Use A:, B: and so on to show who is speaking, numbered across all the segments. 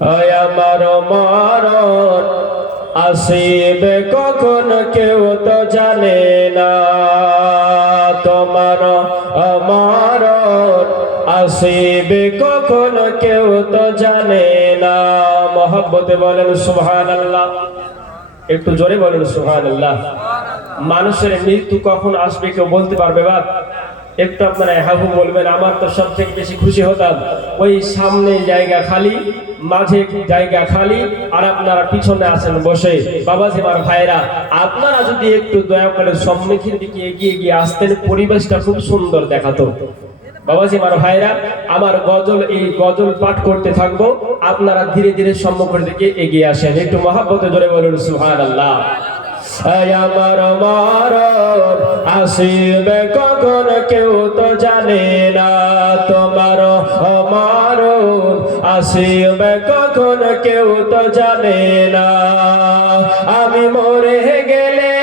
A: আমার মরণ, আসিবে কখন কেউ তো জানে না। তোমার আমার আসিবে কখন কেউ তো জানে না। মহব্বতে বলেন সুহান একটু জোরে বলেন সুহান আল্লাহ মানুষের মৃত্যু কখন আসবে কেউ বলতে পারবে বা একটু আপনারা হাহু বলবেন, আমার তো সব থেকে বেশি খুশি হতাম ওই সামনে জায়গা খালি, মাঝে জায়গা খালি, আর আপনারা পিছনে আছেন বসে। বাবাজি, আমার ভাইরা আপনারা যদি একটু দয়া করে সম্মুখীন দিকে এগিয়ে গিয়ে আসতেন, পরিবেশটা খুব সুন্দর দেখাতো। বাবাজি, আমার ভাইরা আমার গজল, এই গজল পাঠ করতে থাকব, আপনারা ধীরে ধীরে সম্মুখের দিকে এগিয়ে আসেন। একটু মহাব্বতে জোরে বলুন সুহান আল্লাহ এই আমার মরণ আসিবে কখন কেউ তো জানে না। তোমার মরণ আসিবে কখন কেউ তো জানে না। আমি মরে গেলে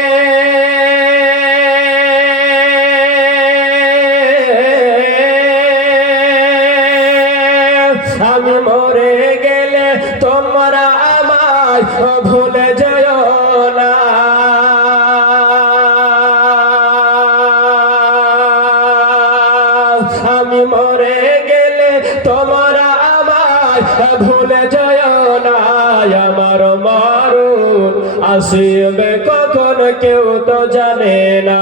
A: আমি মরে গেলে তোমরা আমায় ভুলে যায় আমার মারুন আসিবে কখন কেউ তো জানে না।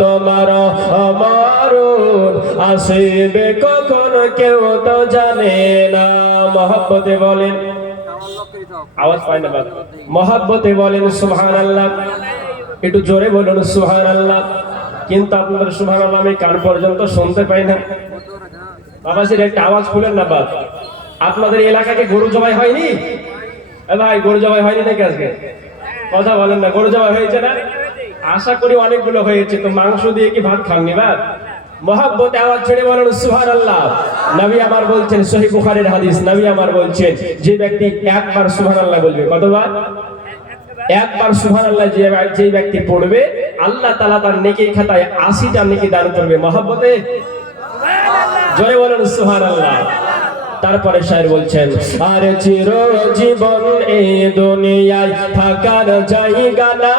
A: তোমার মারুন আসিবে কখন কেউ তো জানে না। মহব্বতে বলেন, আওয়াজ পায় না মহাব্বতে বলেন সুহান আল্লাহ একটু জোরে বলুন সুহান আল্লাহ কিন্তু আপনাদের সুহান আল্লাহ আমি কান পর্যন্ত শুনতে পাই না। বাবাজির একটা আওয়াজ খুলেন না বাপ আপনাদের এলাকাকে গরু জবাই হয়নি? ভাই, গরু জবাই হয়নি নাকি আজকে? কথা বলেন না, গরু জবাই হয়েছে না? আশা করি অনেকগুলো হয়েছে, তো মাংস দিয়ে কি ভাত খাননি ভাত মহাব্বত আওয়াজ ছেড়ে বলেন সুহান আল্লাহ নবী আমার বলছেন, সহি বুখারের হাদিস, নবী আমার বলছেন, যে ব্যক্তি একবার সুহান আল্লাহ বলবে, কতবার? একবার সুহান আল্লাহ যে যে ব্যক্তি পড়বে, আল্লাহ তালা তার নেকির খাতায় আশিটা নেকি দান করবে, মহাব্বতে? জয় বলেন সুহান আল্লাহ তারপরে শায়ের বলছেন, আর চির জীবন এই দুনিয়ায় থাকার জায়গা না।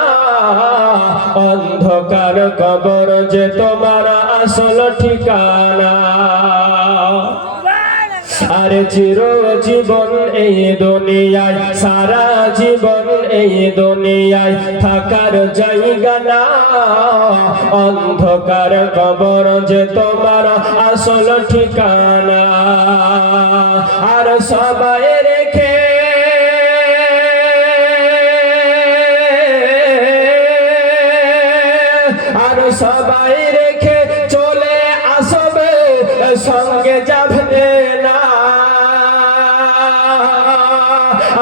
A: অন্ধকার কবর যে তোমার আসল ঠিকানা। আর চির জীবন এই দুনিয়ায়, সারা জীবন এই দুনিয়ায় থাকার জায়গা না। অন্ধকার কবর যে তোমার আসল ঠিকানা। আর সবাই রেখে। আর সবাই রেখে চলে আসবে, সঙ্গে যাবে না।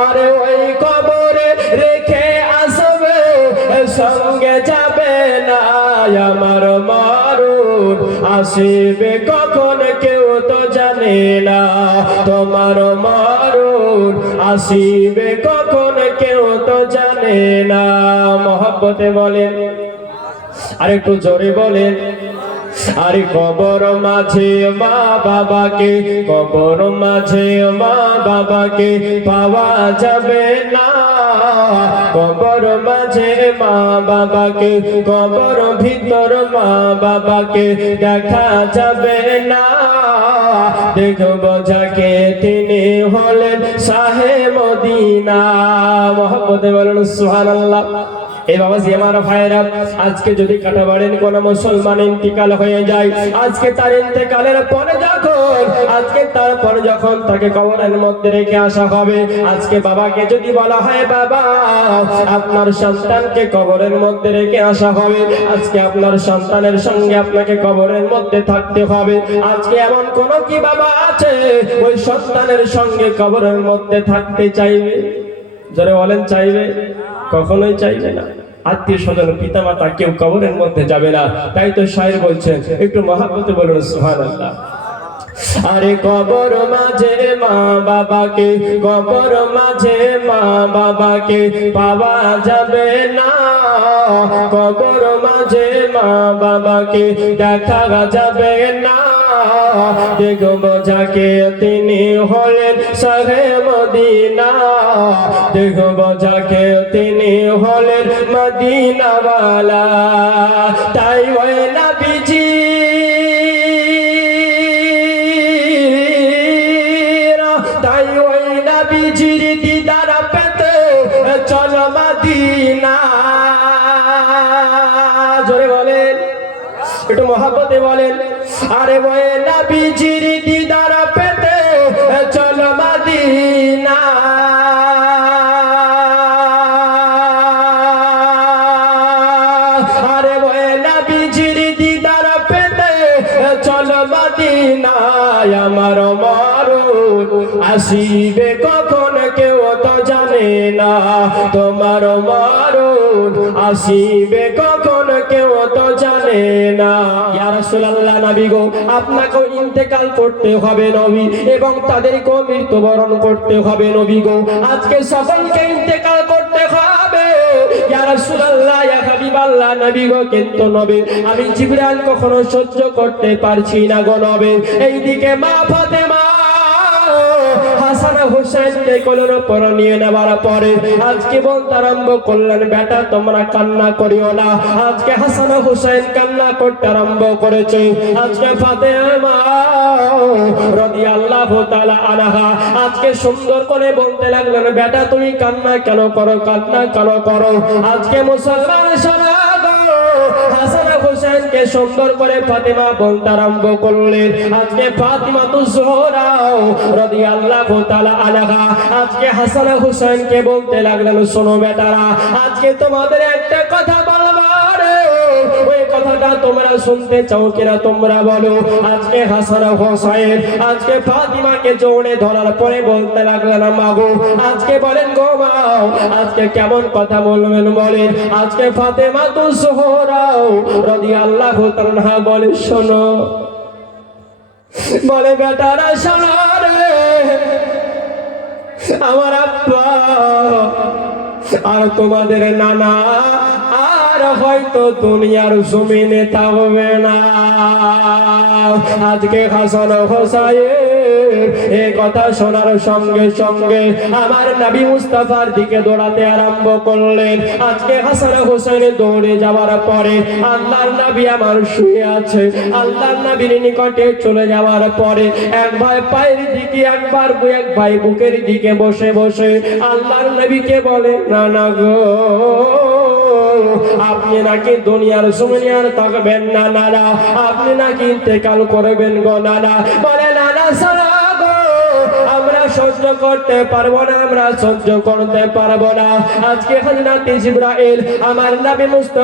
A: আর ওই কবরে রেখে আসবে, সঙ্গে যাবে না। আমার মারুন আসিবে কখন? কেউ তো জানে না, তোমার মারুন আসিবে কখন? কেউ তো জানে না। মহব্বতে বলেন আর একটু জোরে বলেন, আরে কবর মাঝে মা বাবাকে, কবর মাঝে মা বাবাকে পাওয়া যাবে না। কবর মাঝে মা বাবাকে, কবর ভিতর মা বাবাকে দেখা যাবে না। দেখব যাকে তিনি হলেন সাহেব মদিনা। মোহাম্মদে বলেন, সুবহানাল্লাহ। এই বাবাজি আমার আজকে যদি কাটাবাড়েন কোন মুসলমান ইন্তিকাল হয়ে যায়, আজকে তার ইন্তেকালের পরে যখন, আজকে তারপর যখন তাকে কবরের মধ্যে রেখে আসা হবে, আজকে বাবাকে যদি বলা হয়, বাবা, আপনার সন্তানকে কবরের মধ্যে রেখে আসা হবে, আজকে আপনার সন্তানের সঙ্গে আপনাকে কবরের মধ্যে থাকতে হবে। আজকে এমন কোন কি বাবা আছে, ওই সন্তানের সঙ্গে কবরের মধ্যে থাকতে চাইবে? যারা বলেন, চাইবে? কখনোই চাইবে না। আত্মীয় স্বজন পিতা মাতা কেউ কবরের মধ্যে যাবে না। তাই তো শায়ের বলছেন, একটু মহাব্বতে বলুন সুহান আরে কবর মাঝে মা বাবাকে, কবর মাঝে মা বাবাকে পাওয়া যাবে না। কবর মাঝে মা বাবাকে দেখা যাবে না। দেখব যাকে তিনি হলেন সরে মদিনা। দেখব যাকে তিনি হলেন মদিনাওয়ালা। তাই হয় নবীজি একটু মহাপতে বলেন, আরে ওই নবীজির দিদার পেতে চল মদিনা। আরে ওই নবীজির দিদার পেতে চল মদিনায় আমার মারুন আসিবে কখন কেউ তো জানে না। তোমার মারুন আসিবে কখন কেউ তো জানে না। ইয়া রাসূলুল্লাহ নবী গো আপনাকে ইন্তেকাল করতে হবে নবী, এবং তাদেরকেও মৃত্যুবরণ করতে হবে নবী গো। আজকে সকলকে ইন্তেকাল করতে হবে। ইয়া রাসূলুল্লাহ, ইয়া হাবিবাল্লাহ নবী গো, কিন্তু নবী, আমি জিবরাইল কখনো সহ্য করতে পারছি না গো নবী। এইদিকে মা ফাতেমা হাসান হোসেনকে কোলের উপর নিয়ে নেবার পরে আজকে বলতে আরম্ভ করলেন, বেটা, তোমরা কান্না করিও না। আজকে হাসান হোসেন কান্না করতে আরম্ভ করেছে। আজকে ফাতেমা রাদিয়াল্লাহু তাআলা আনহা আজকে সুন্দর করে বলতে লাগলেন, বেটা, তুমি কান্না কেন করো? কান্না কেন করো? আজকে মুসলমান গো হাসান হোসেনকে সুন্দর করে ফাতেমা বলতে আরম্ভ করলেন আজকে ফাতিমা তু জোহরাও রদি আল্লাহ তালা আলাহা আজকে হাসান হোসেনকে বলতে লাগলেন, শোনো বেটারা, আজকে তোমাদের একটা কথা শুনতে চাও কিনা তোমরা বলো। আজকে হাসান হোসেন আজকে ফাতিমাকে জোরে ধরার পরে বলতে লাগলেন, মাগো, আজকে বলেন গো মাও আজকে কেমন কথা বলবেন বলেন? আজকে ফাতেমা তু সোহরাও রাদিয়াল্লাহু তাআলা বলে, শোনো। বলে, বেটারা শোনো রে, আমার আব্বা আর তোমাদের নানা হয়তো দুনিয়ার জমিনে থাকবে না। আজকে হাসান হোসাইন এই কথা শোনার সঙ্গে সঙ্গে আমার নবী মুস্তাফার দিকে দৌড়াতে আরম্ভ করলেন। আজকে হাসান হোসেন দৌড়ে যাওয়ার পরে আল্লাহর নবী আমার শুয়ে আছে। আল্লাহর নবীর নিকটে চলে যাওয়ার পরে এক ভাই পায়ের দিকে একবার এক ভাই বুকের দিকে বসে বসে আল্লাহর নবীকে বলে, না না গো। আপনি নাকি দুনিয়ার সুমিনিয়ার থাকবেন? না নানা আপনি নাকি ইন্তেকাল করবেন গো নানা বলে নানা সারা আমরা সহ্য করতে পারব না, আমরা সহ্য করতে পারব না। আজকে হাজরাত ইসরাইল আমার নবী মুস্তফা